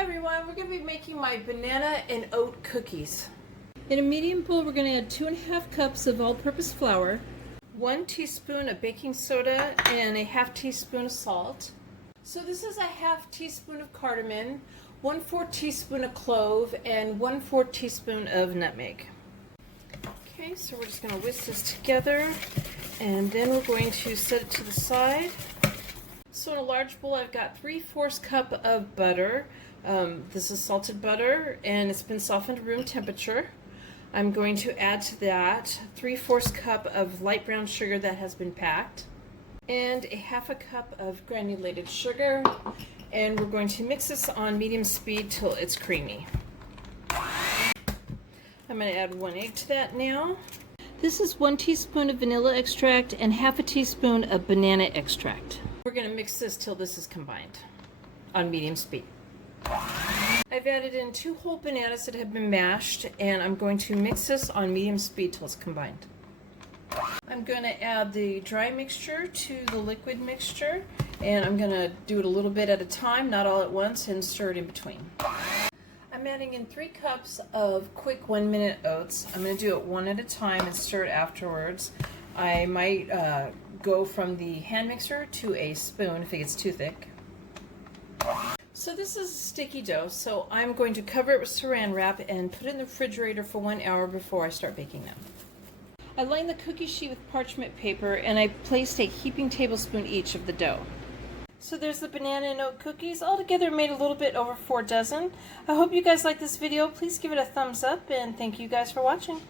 Hi everyone, we're going to be making my banana and oat cookies. In a medium bowl, we're going to add 2½ cups of all-purpose flour, 1 teaspoon of baking soda, and a ½ teaspoon of salt. So this is a ½ teaspoon of cardamom, 1/4 teaspoon of clove, and 1/4 teaspoon of nutmeg. Okay, so we're just going to whisk this together, and then we're going to set it to the side. So in a large bowl, I've got 3/4 cup of butter. This is salted butter, and it's been softened to room temperature. I'm going to add to that 3/4 cup of light brown sugar that has been packed, and a ½ cup of granulated sugar, and we're going to mix this on medium speed till it's creamy. I'm going to add 1 egg to that now. This is 1 teaspoon of vanilla extract and ½ teaspoon of banana extract. We're going to mix this till this is combined on medium speed. I've added in 2 whole bananas that have been mashed, and I'm going to mix this on medium speed till it's combined. I'm going to add the dry mixture to the liquid mixture, and I'm going to do it a little bit at a time, not all at once, and stir it in between. I'm adding in 3 cups of quick 1-minute oats. I'm going to do it one at a time and stir it afterwards. I might go from the hand mixer to a spoon if it gets too thick. So this is a sticky dough, so I'm going to cover it with saran wrap and put it in the refrigerator for 1 hour before I start baking them. I lined the cookie sheet with parchment paper, and I placed a heaping tablespoon each of the dough. So there's the banana and oat cookies. Altogether made a little bit over 4 dozen. I hope you guys like this video. Please give it a thumbs up, and thank you guys for watching.